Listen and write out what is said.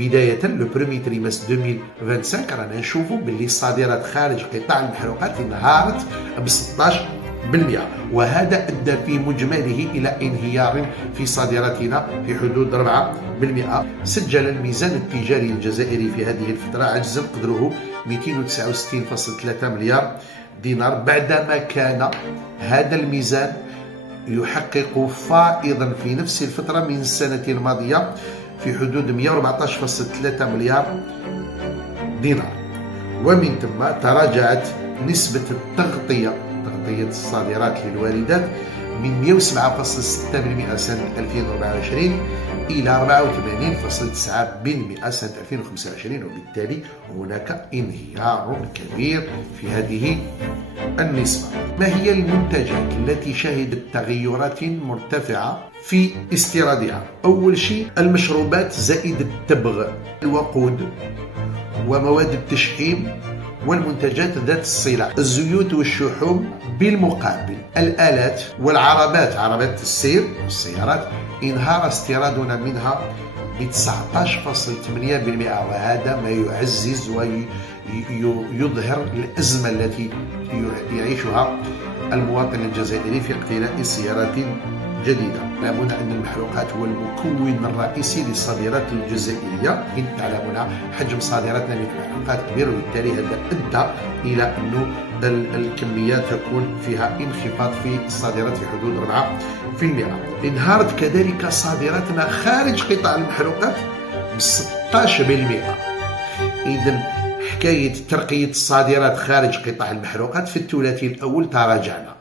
بداية لو برومي تريماس 2025 رانا نشوفوا باللي الصادرات خارج قطاع المحروقات انهارت ب 16%، وهذا ادى في مجمله الى انهيار في صادراتنا في حدود 4%. سجل الميزان التجاري الجزائري في هذه الفترة عجزا قدره 269.3 مليار دينار، بعدما كان هذا الميزان يحقق فائضا في نفس الفترة من السنة الماضية في حدود 114.3 مليار دينار. ومن ثم تراجعت نسبة تغطية الصادرات للواردات من 107.6% سنة 2024 إلى 84.9% سنة 2025، وبالتالي هناك انهيار كبير في هذه النسبة. ما هي المنتجات التي شهدت تغيرات مرتفعة في استيرادها؟ أول شيء المشروبات زائد التبغ، الوقود ومواد التشحيم والمنتجات ذات الصلة، الزيوت والشحوم. بالمقابل الآلات والعربات، عربات السير والسيارات، انهار استيرادنا منها ب 19.8%، وهذا ما يعزز ويظهر الأزمة التي يعيشها المواطن الجزائري في اقتناء سيارات جديدة. تعلمون أن المحروقات هو المكون الرئيسي للصادرات الجزائرية. تعلمون حجم صادراتنا من المحروقات كبير، وبالتالي هذا أدى إلى أن الكميات تكون فيها انخفاض في الصادرات في حدود 4%. انهارت كذلك صادراتنا خارج قطاع المحروقات ب 16%. إذن حكاية ترقية الصادرات خارج قطاع المحروقات في الثلاثي الأول تراجعنا.